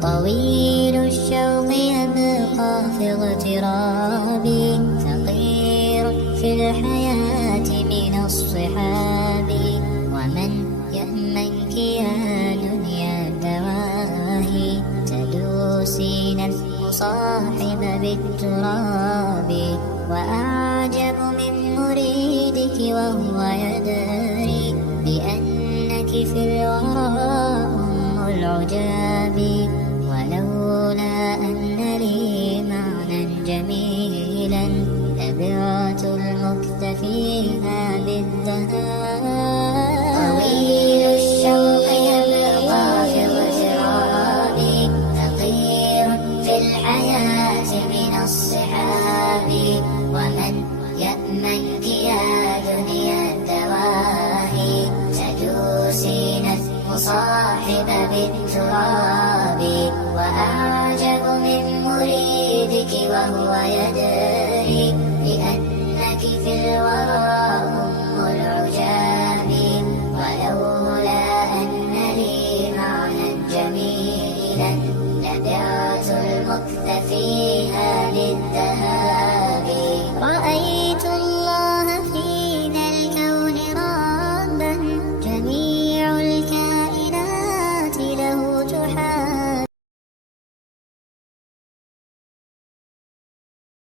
طويل الشوق يبقى في اغترابي، فقير في الحياة من الصحاب. ومن يأمنك يا دنيا الدواهي، تدوسين المصاحب بالتراب. وأعجب من مريدك وهو يدري بأنك في الورى أم العجاب. ولولا أن لي معنى جميلا، لبعت المكت فيها بالذهاب. طويل الشوق يبقى في اغترابي، فقير في الحياة من الصحاب. ومن يأمنك يا دنيا الدواهي، تدوسين المصاحب بالتراب. وأعجب من مريدك وهو يدري بأنك في الورى أم العجاب. ولولا أن لي معنى جميلا، لبعت المكت فيها للذهاب.